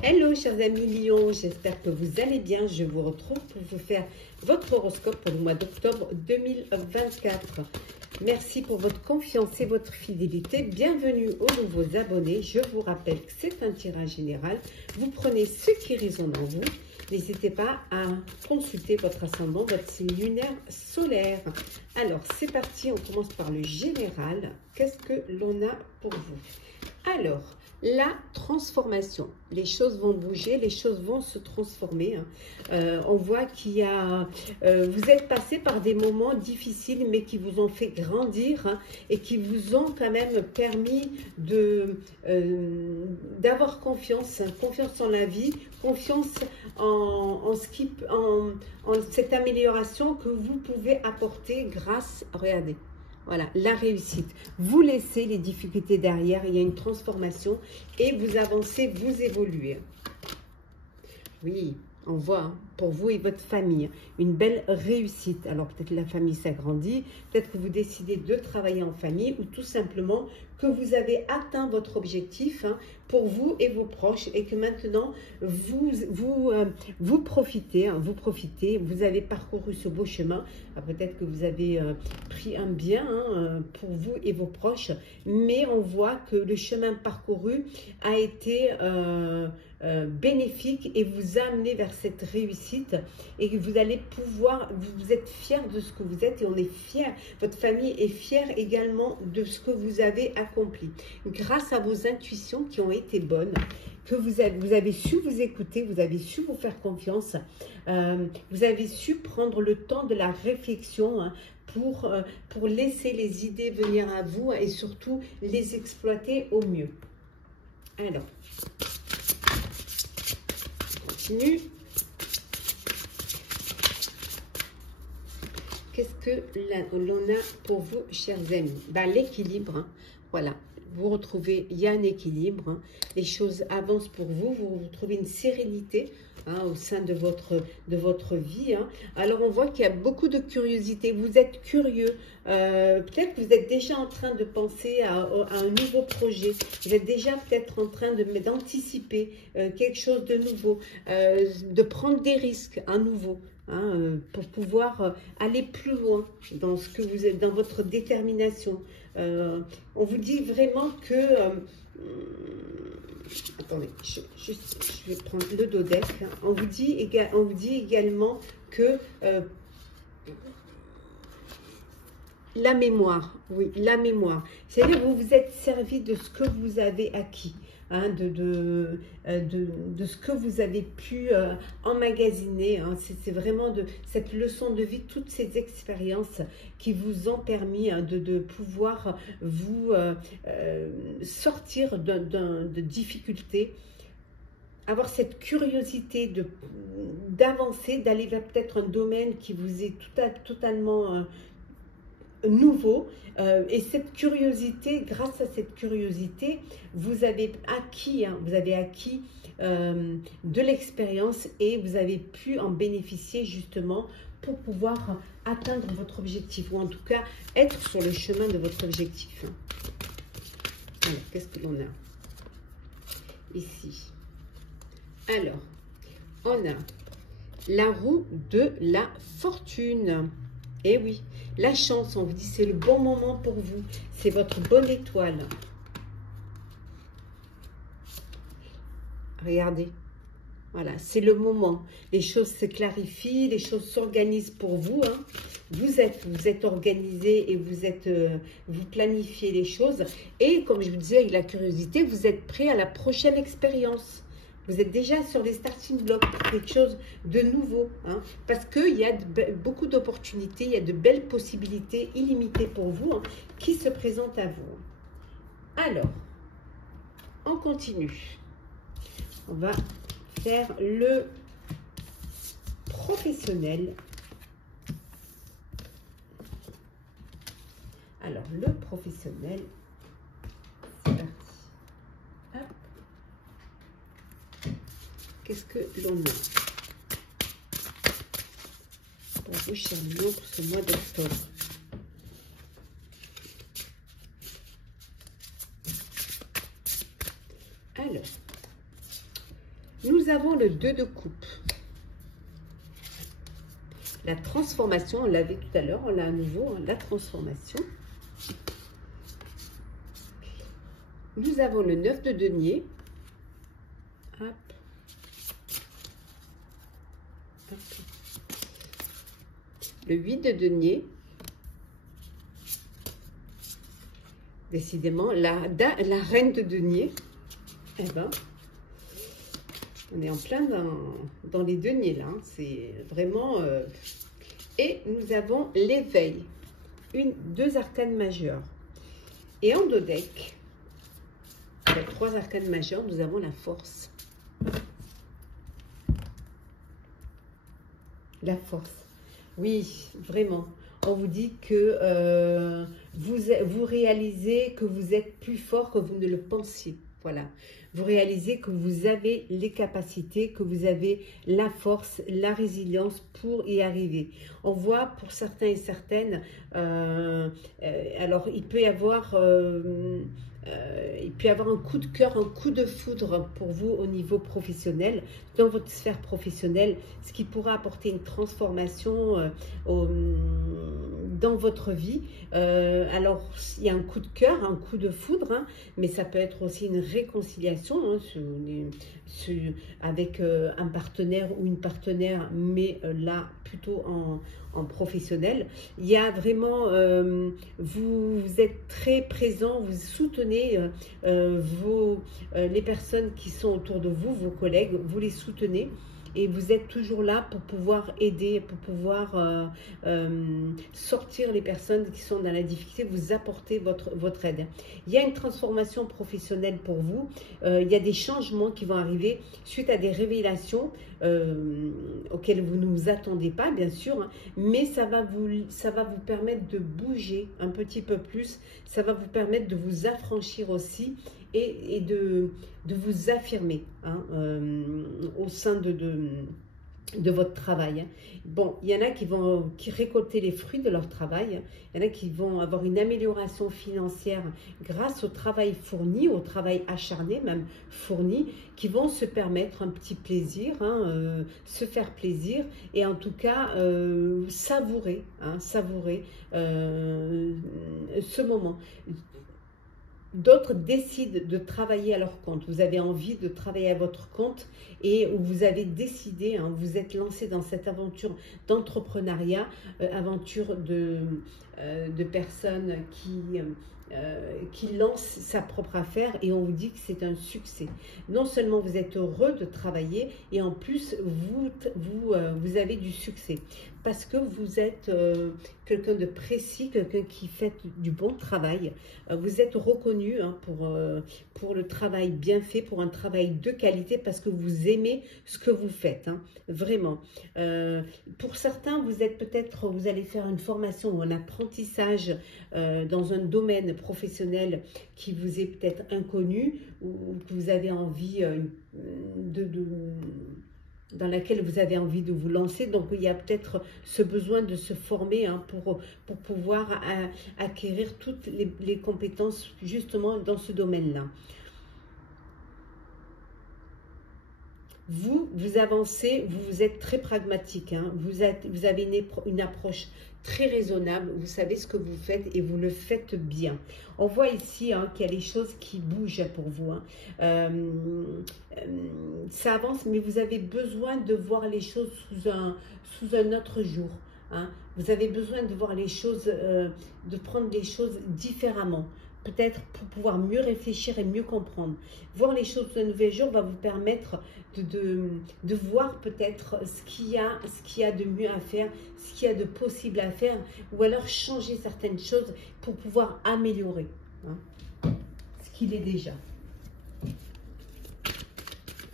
Hello chers amis Lions, j'espère que vous allez bien. Je vous retrouve pour vous faire votre horoscope pour le mois d'octobre 2024. Merci pour votre confiance et votre fidélité. Bienvenue aux nouveaux abonnés. Je vous rappelle que c'est un tirage général. Vous prenez ce qui résonne en vous. N'hésitez pas à consulter votre ascendant, votre signe lunaire solaire. Alors c'est parti, on commence par le général. Qu'est-ce que l'on a pour vous? Alors, la transformation, les choses vont bouger, les choses vont se transformer. On voit qu'il y a, vous êtes passé par des moments difficiles, mais qui vous ont fait grandir et qui vous ont quand même permis d'avoir confiance, confiance en la vie, confiance en cette amélioration que vous pouvez apporter grâce, regardez. Voilà, la réussite. Vous laissez les difficultés derrière, il y a une transformation et vous avancez, vous évoluez. Oui, on voit hein, pour vous et votre famille, une belle réussite. Alors peut-être la famille s'agrandit, peut-être que vous décidez de travailler en famille ou tout simplement que vous avez atteint votre objectif hein, pour vous et vos proches et que maintenant vous profitez, hein, vous avez parcouru ce beau chemin. Peut-être que vous avez pris un bien hein, pour vous et vos proches, mais on voit que le chemin parcouru a été bénéfique et vous a amené vers cette réussite et que vous allez pouvoir, vous êtes fiers de ce que vous êtes et on est fiers, votre famille est fière également de ce que vous avez accompli grâce à vos intuitions qui ont été bonnes, que vous avez su vous écouter, vous avez su vous faire confiance, vous avez su prendre le temps de la réflexion hein, pour laisser les idées venir à vous et surtout les exploiter au mieux. Alors, continue. Qu'est-ce que l'on a pour vous, chers amis? L'équilibre, hein. Voilà, vous retrouvez, il y a un équilibre, hein. Les choses avancent pour vous, vous retrouvez une sérénité hein, au sein de votre vie. Hein. Alors, on voit qu'il y a beaucoup de curiosité, vous êtes curieux, peut-être que vous êtes déjà en train de penser à un nouveau projet, vous êtes déjà peut-être en train d'anticiper quelque chose de nouveau, de prendre des risques à nouveau. Hein, pour pouvoir aller plus loin dans ce que vous êtes, dans votre détermination. On vous dit vraiment que... attendez, je vais prendre le dodeck. Hein. On vous dit également que... la mémoire, oui, la mémoire. C'est-à-dire que vous vous êtes servi de ce que vous avez acquis. Hein, de ce que vous avez pu emmagasiner. Hein. C'est vraiment de cette leçon de vie, toutes ces expériences qui vous ont permis hein, de pouvoir vous sortir de difficultés, avoir cette curiosité d'avancer, d'aller vers peut-être un domaine qui vous est totalement nouveau et cette curiosité, grâce à cette curiosité, vous avez acquis de l'expérience et vous avez pu en bénéficier justement pour pouvoir atteindre votre objectif ou en tout cas être sur le chemin de votre objectif. Alors, qu'est-ce que l'on a ici? Alors, on a la roue de la fortune. Et oui, la chance, on vous dit, c'est le bon moment pour vous. C'est votre bonne étoile. Regardez. Voilà, c'est le moment. Les choses se clarifient, les choses s'organisent pour vous. Hein. Vous êtes organisé et vous planifiez les choses. Et comme je vous disais, avec la curiosité, vous êtes prêt à la prochaine expérience. Vous êtes déjà sur les starting blocks pour quelque chose de nouveau. Hein, parce qu'il y a beaucoup d'opportunités, il y a de belles possibilités illimitées pour vous hein, qui se présentent à vous. Alors, on continue. On va faire le professionnel. Alors, le professionnel, c'est parti. Hop. Qu'est-ce que l'on a pour vous, chers Lions, pour ce mois d'octobre? Alors, Nous avons le 2 de coupe. La transformation, on l'avait tout à l'heure, on l'a à nouveau, hein, la transformation. Nous avons le 9 de denier. Hop. Hop. Le 8 de denier. Décidément, la reine de denier. Eh ben, on est en plein dans les deniers là. Hein. C'est vraiment... Et nous avons l'éveil. Deux arcanes majeures. Et en dos deck, avec 3 arcanes majeures, nous avons la force. La force. Oui, vraiment. On vous dit que vous réalisez que vous êtes plus fort que vous ne le pensiez. Voilà. Vous réalisez que vous avez les capacités, que vous avez la force, la résilience pour y arriver. On voit pour certains et certaines, alors il peut y avoir un coup de cœur, un coup de foudre pour vous au niveau professionnel, dans votre sphère professionnelle, ce qui pourra apporter une transformation dans votre vie. Alors, il y a un coup de cœur, un coup de foudre, hein, mais ça peut être aussi une réconciliation hein, avec un partenaire ou une partenaire, mais là, plutôt en professionnel. Il y a vraiment, vous êtes très présent, vous soutenez les personnes qui sont autour de vous, vos collègues, vous les soutenez. Et vous êtes toujours là pour pouvoir aider, pour pouvoir sortir les personnes qui sont dans la difficulté, vous apporter votre aide. Il y a une transformation professionnelle pour vous. Il y a des changements qui vont arriver suite à des révélations auxquelles vous ne vous attendez pas, bien sûr. Hein, mais ça va vous permettre de bouger un petit peu plus. Ça va vous permettre de vous affranchir aussi et de vous affirmer hein, au sein de votre travail. Bon, il y en a qui récolter les fruits de leur travail. Il y en a qui vont avoir une amélioration financière grâce au travail fourni, au travail acharné même fourni, qui vont se permettre un petit plaisir, hein, se faire plaisir et en tout cas savourer ce moment. D'autres décident de travailler à leur compte. Vous avez envie de travailler à votre compte et vous avez décidé, hein, vous êtes lancé dans cette aventure d'entrepreneuriat, aventure de personnes qui lancent sa propre affaire et on vous dit que c'est un succès. Non seulement vous êtes heureux de travailler et en plus vous avez du succès parce que vous êtes quelqu'un de précis, quelqu'un qui fait du bon travail. Vous êtes reconnu hein, pour le travail bien fait, pour un travail de qualité parce que vous aimez ce que vous faites, hein, vraiment. Pour certains, vous allez faire une formation ou un apprentissage dans un domaine professionnel qui vous est peut-être inconnu ou que vous avez envie dans laquelle vous avez envie de vous lancer. Donc, il y a peut-être ce besoin de se former hein, pour pouvoir acquérir toutes les compétences justement dans ce domaine-là. Vous avancez, vous êtes très pragmatique, hein, vous avez une approche très raisonnable, vous savez ce que vous faites et vous le faites bien. On voit ici hein, qu'il y a des choses qui bougent pour vous. Hein. Ça avance, mais vous avez besoin de voir les choses sous un autre jour. Hein. Vous avez besoin de voir les choses, de prendre les choses différemment. Peut-être pour pouvoir mieux réfléchir et mieux comprendre. Voir les choses sous un nouvel jour va vous permettre de voir peut-être ce qu'il y a de mieux à faire, ce qu'il y a de possible à faire, ou alors changer certaines choses pour pouvoir améliorer hein, ce qu'il est déjà.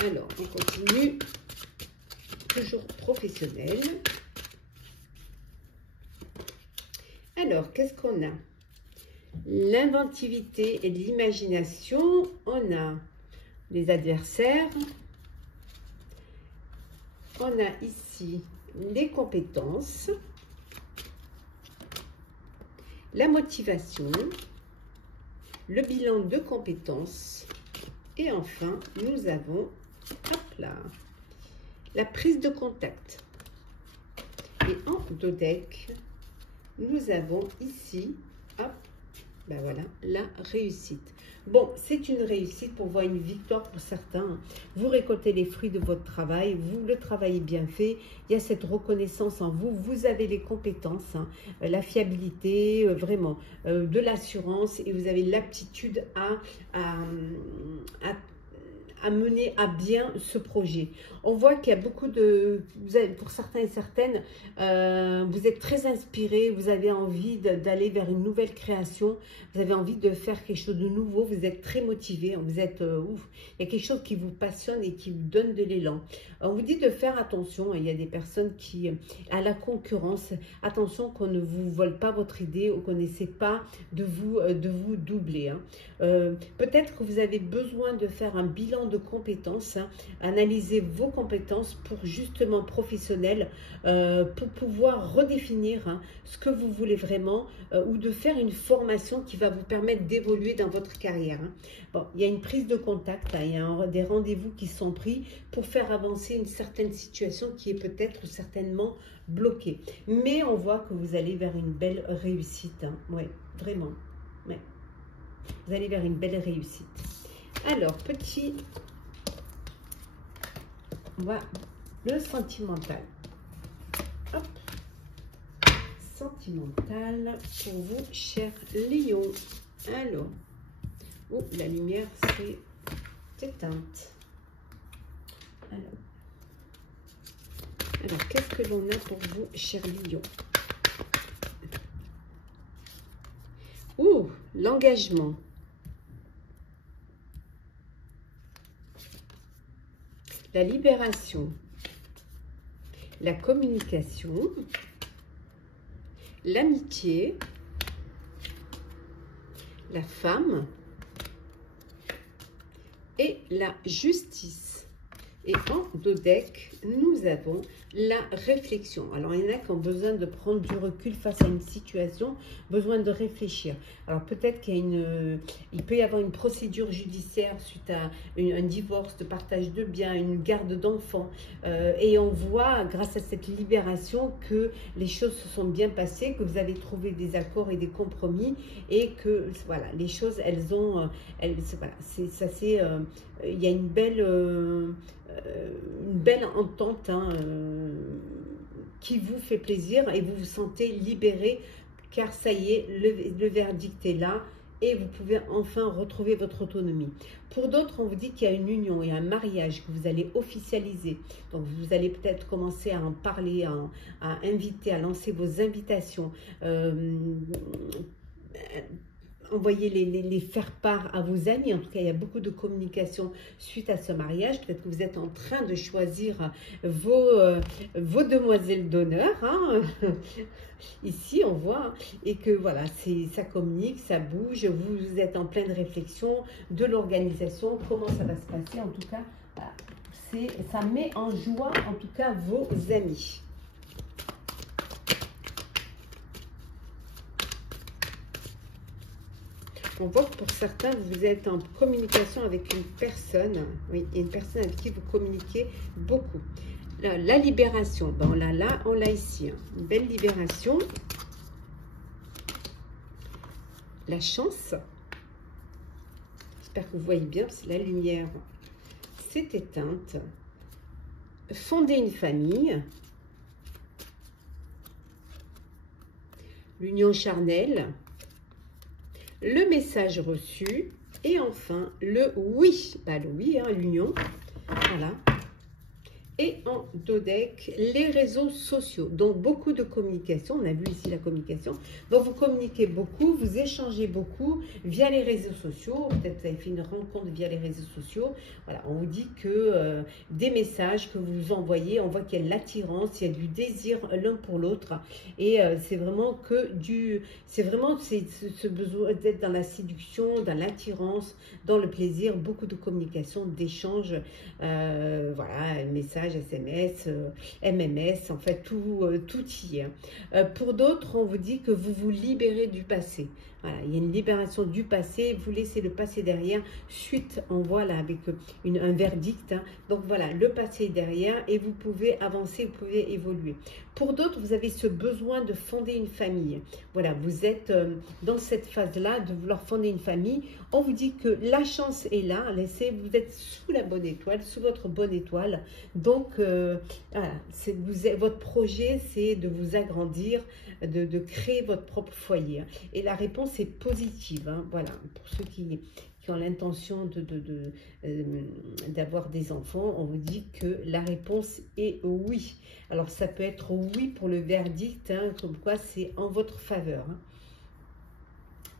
Alors, on continue. Toujours professionnel. Alors, qu'est-ce qu'on a ? L'inventivité et l'imagination, on a les adversaires, on a ici les compétences, la motivation, le bilan de compétences et enfin nous avons Hop là. La prise de contact. Et en dodeck, nous avons ici, hop, ben voilà, la réussite. Bon, c'est une réussite pour voir une victoire pour certains. Vous récoltez les fruits de votre travail, vous le travaillez bien fait, il y a cette reconnaissance en vous, vous avez les compétences, hein, la fiabilité, vraiment, de l'assurance et vous avez l'aptitude à mener à bien ce projet. On voit qu'il y a beaucoup de... pour certains et certaines, vous êtes très inspirés, vous avez envie d'aller vers une nouvelle création, vous avez envie de faire quelque chose de nouveau, vous êtes très motivés, vous êtes... ouf, il y a quelque chose qui vous passionne et qui vous donne de l'élan. On vous dit de faire attention, il y a des personnes qui... à la concurrence, attention qu'on ne vous vole pas votre idée ou qu'on n'essaie pas de vous doubler. Hein. Peut-être que vous avez besoin de faire un bilan de compétences, hein, analyser vos compétences pour justement professionnelles, pour pouvoir redéfinir hein, ce que vous voulez vraiment ou de faire une formation qui va vous permettre d'évoluer dans votre carrière. Hein. Bon, il y a une prise de contact, hein, il y a des rendez-vous qui sont pris pour faire avancer une certaine situation qui est peut-être certainement bloquée. Mais on voit que vous allez vers une belle réussite. Hein. Oui, vraiment. Ouais. Vous allez vers une belle réussite. Alors, petit... On va le sentimental. Hop. Sentimental pour vous, chers lions. Alors, oh, la lumière s'est éteinte. Alors qu'est-ce que l'on a pour vous, chers lions? Ouh, l'engagement. La libération, la communication, l'amitié, la femme et la justice. Et en dodeck, nous avons la réflexion. Alors, il y en a qui ont besoin de prendre du recul face à une situation, besoin de réfléchir. Alors, peut-être il peut y avoir une procédure judiciaire suite à un divorce, de partage de biens, une garde d'enfants. Et on voit, grâce à cette libération, que les choses se sont bien passées, que vous avez trouvé des accords et des compromis et que, voilà, les choses, elles ont... voilà, il y a une belle entente hein, qui vous fait plaisir et vous vous sentez libéré car ça y est, le verdict est là et vous pouvez enfin retrouver votre autonomie. Pour d'autres, on vous dit qu'il y a une union et un mariage que vous allez officialiser. Donc, vous allez peut-être commencer à en parler, à inviter, à lancer vos invitations. Envoyer les faire part à vos amis. En tout cas, il y a beaucoup de communication suite à ce mariage. Peut-être que vous êtes en train de choisir vos demoiselles d'honneur. Hein. Ici, on voit. Et que voilà, ça communique, ça bouge. Vous êtes en pleine réflexion de l'organisation. Comment ça va se passer. En tout cas, ça met en joie, en tout cas, vos amis. On voit que pour certains, vous êtes en communication avec une personne. Oui, il y a une personne avec qui vous communiquez beaucoup. La libération, ben on l'a ici. Hein. Une belle libération. La chance. J'espère que vous voyez bien, parce que la lumière s'est éteinte. Fonder une famille. L'union charnelle. Le message reçu et enfin le oui, le oui, hein, l'union, voilà. Et en dodeck, les réseaux sociaux, donc beaucoup de communication, on a vu ici la communication, donc vous communiquez beaucoup, vous échangez beaucoup via les réseaux sociaux, peut-être vous avez fait une rencontre via les réseaux sociaux, voilà, on vous dit que des messages que vous envoyez, on voit qu'il y a de l'attirance, il y a du désir l'un pour l'autre, et c'est vraiment ce besoin d'être dans la séduction, dans l'attirance, dans le plaisir, beaucoup de communication, d'échanges, voilà, messages, messages, SMS, MMS, en fait, tout y est. Pour d'autres, on vous dit que vous vous libérez du passé. Voilà, il y a une libération du passé, vous laissez le passé derrière, suite, on voit là avec un verdict. Hein. Donc voilà, le passé est derrière et vous pouvez avancer, vous pouvez évoluer. Pour d'autres, vous avez ce besoin de fonder une famille. Voilà, vous êtes dans cette phase-là de vouloir fonder une famille. On vous dit que la chance est là, vous êtes sous la bonne étoile, sous votre bonne étoile. Donc, voilà, votre projet, c'est de vous agrandir, de créer votre propre foyer. Et la réponse est positive. Hein, voilà, pour ceux qui ont l'intention d'avoir des enfants, on vous dit que la réponse est oui. Alors, ça peut être oui pour le verdict, hein, comme quoi c'est en votre faveur. Hein.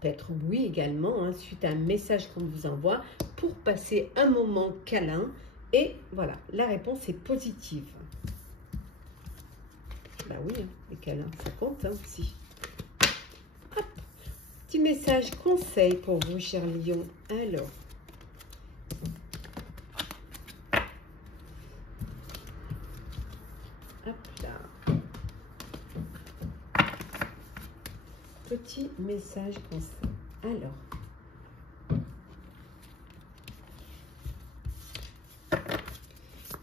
Peut être oui également, hein, suite à un message qu'on vous envoie, pour passer un moment câlin. Et voilà, la réponse est positive. Bah oui, hein, les câlins, ça compte hein, aussi. Hop. Petit message conseil pour vous, cher Lion. Alors, hop là. Petit message conseil. Alors,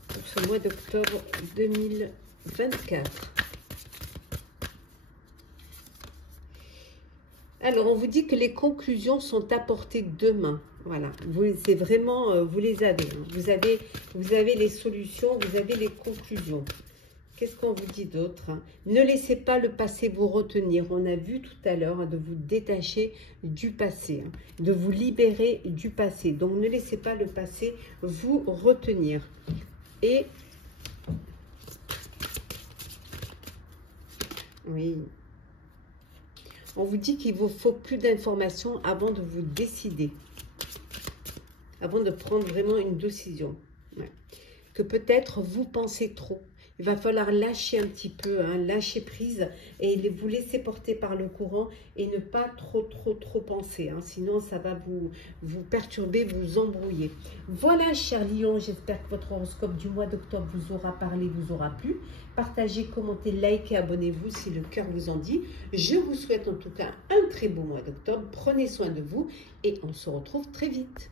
pour ce mois d'octobre 2024. Alors, on vous dit que les conclusions sont apportées demain. Voilà, c'est vraiment, vous les avez, hein. Vous avez les solutions, vous avez les conclusions. Qu'est-ce qu'on vous dit d'autre? Ne laissez pas le passé vous retenir. On a vu tout à l'heure hein, de vous détacher du passé, hein, de vous libérer du passé. Donc, ne laissez pas le passé vous retenir. Et, oui, on vous dit qu'il vous faut plus d'informations avant de vous décider, avant de prendre vraiment une décision. Ouais. Que peut-être vous pensez trop. Il va falloir lâcher un petit peu, hein, lâcher prise et vous laisser porter par le courant et ne pas trop penser. Hein, sinon, ça va vous perturber, vous embrouiller. Voilà, cher Lion, j'espère que votre horoscope du mois d'octobre vous aura parlé, vous aura plu. Partagez, commentez, likez, abonnez-vous si le cœur vous en dit. Je vous souhaite en tout cas un très beau mois d'octobre. Prenez soin de vous et on se retrouve très vite.